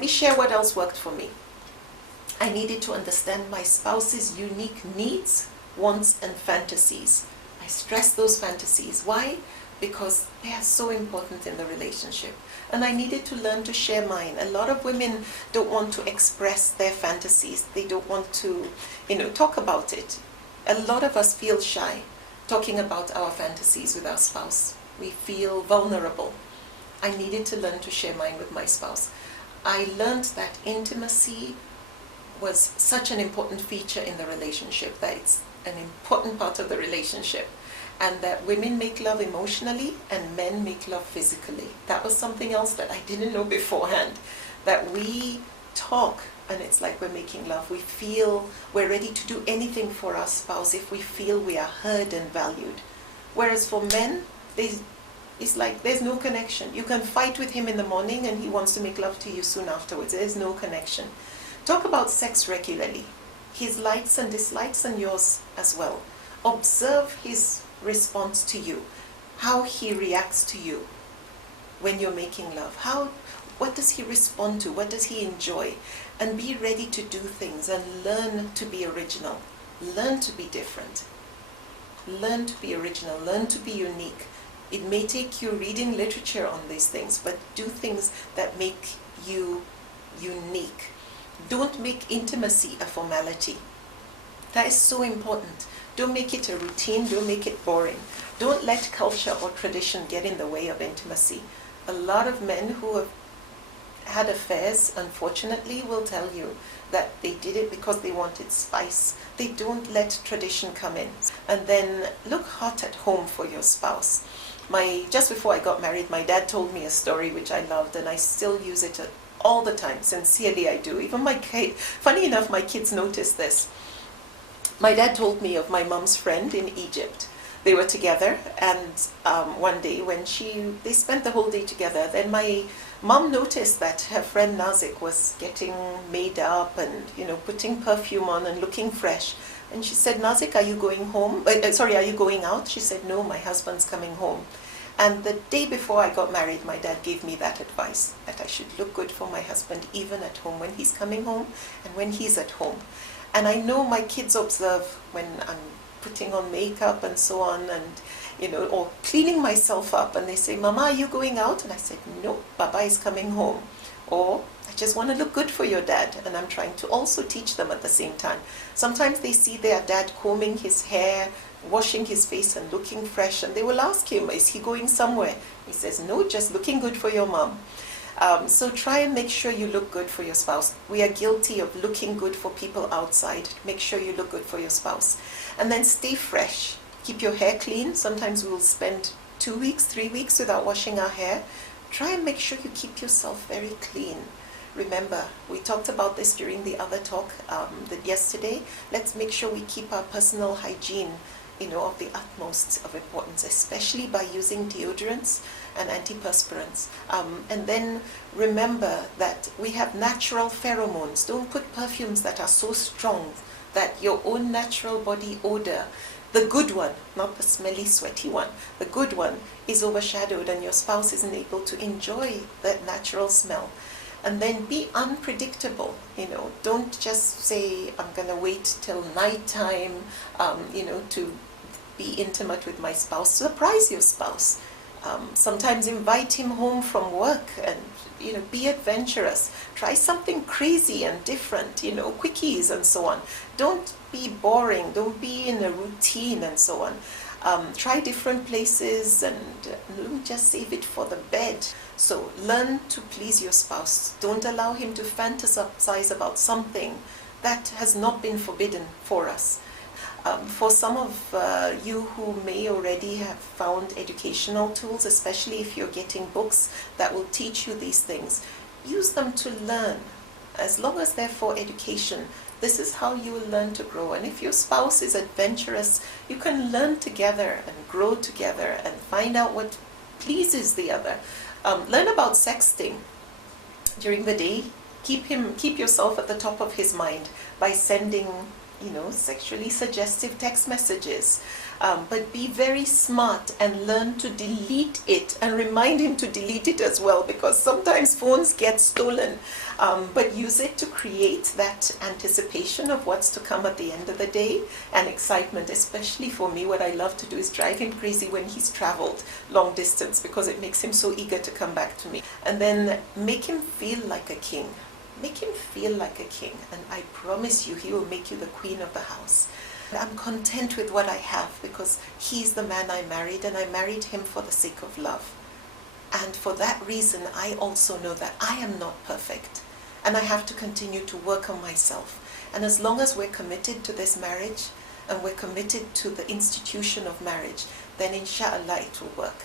Let me share what else worked for me. I needed to understand my spouse's unique needs, wants, and fantasies. I stress those fantasies. Why? Because they are so important in the relationship. And I needed to learn to share mine. A lot of women don't want to express their fantasies. They don't want to, talk about it. A lot of us feel shy talking about our fantasies with our spouse. We feel vulnerable. I needed to learn to share mine with my spouse. I learned that intimacy was such an important feature in the relationship, that it's an important part of the relationship, and that women make love emotionally and men make love physically. That was something else that I didn't know beforehand, that we talk and it's like we're making love. We feel we're ready to do anything for our spouse if we feel we are heard and valued. Whereas for men, it's like there's no connection. You can fight with him in the morning and he wants to make love to you soon afterwards. There's no connection. Talk about sex regularly. His likes and dislikes and yours as well. Observe his response to you, how he reacts to you when you're making love. What does he respond to? What does he enjoy? And be ready to do things and learn to be original. Learn to be different. Learn to be original. Learn to be unique. It may take you reading literature on these things, but do things that make you unique. Don't make intimacy a formality. That is so important. Don't make it a routine. Don't make it boring. Don't let culture or tradition get in the way of intimacy. A lot of men who have had affairs, unfortunately, will tell you that they did it because they wanted spice. They don't let tradition come in. And then look hot at home for your spouse. Just before I got married, my dad told me a story which I loved, and I still use it all the time. Sincerely, I do. Even funny enough, my kids notice this. My dad told me of my mom's friend in Egypt. They were together, and one day when they spent the whole day together, then my mom noticed that her friend Nazik was getting made up and putting perfume on and looking fresh. And she said, "Nazik, are you going home? Are you going out?" She said, "No, my husband's coming home." And the day before I got married, my dad gave me that advice, that I should look good for my husband even at home, when he's coming home and when he's at home. And I know my kids observe when I'm putting on makeup and so on, and or cleaning myself up, and they say, "Mama, are you going out?" And I said, "No, Baba is coming home." Or, "I just want to look good for your dad." And I'm trying to also teach them at the same time. Sometimes they see their dad combing his hair, washing his face and looking fresh, and they will ask him, "Is he going somewhere?" He says, "No, just looking good for your mom." So try and make sure you look good for your spouse. We are guilty of looking good for people outside. Make sure you look good for your spouse. And then stay fresh. Keep your hair clean. Sometimes we will spend 2 weeks, 3 weeks without washing our hair. Try and make sure you keep yourself very clean. Remember, we talked about this during the other talk yesterday. Let's make sure we keep our personal hygiene of the utmost of importance, especially by using deodorants and antiperspirants. And then remember that we have natural pheromones. Don't put perfumes that are so strong that your own natural body odor, the good one, not the smelly, sweaty one, the good one is overshadowed and your spouse isn't able to enjoy that natural smell. And then be unpredictable. Don't just say, "I'm going to wait till nighttime, to be intimate with my spouse." Surprise your spouse. Sometimes invite him home from work and, be adventurous. Try something crazy and different, quickies and so on. Don't be boring. Don't be in a routine and so on. Try different places and don't just save it for the bed. So learn to please your spouse. Don't allow him to fantasize about something that has not been forbidden for us. For some of you who may already have found educational tools, especially if you're getting books that will teach you these things, use them to learn. As long as they're for education, this is how you will learn to grow. And if your spouse is adventurous, you can learn together and grow together and find out what pleases the other. Learn about sexting during the day. Keep yourself at the top of his mind by sending sexually suggestive text messages. But be very smart and learn to delete it, and remind him to delete it as well, because sometimes phones get stolen. But use it to create that anticipation of what's to come at the end of the day, and excitement. Especially for me, what I love to do is drive him crazy when he's traveled long distance, because it makes him so eager to come back to me. And then make him feel like a king. Make him feel like a king, and I promise you, he will make you the queen of the house. I'm content with what I have, because he's the man I married, and I married him for the sake of love. And for that reason, I also know that I am not perfect, and I have to continue to work on myself. And as long as we're committed to this marriage, and we're committed to the institution of marriage, then inshallah it will work.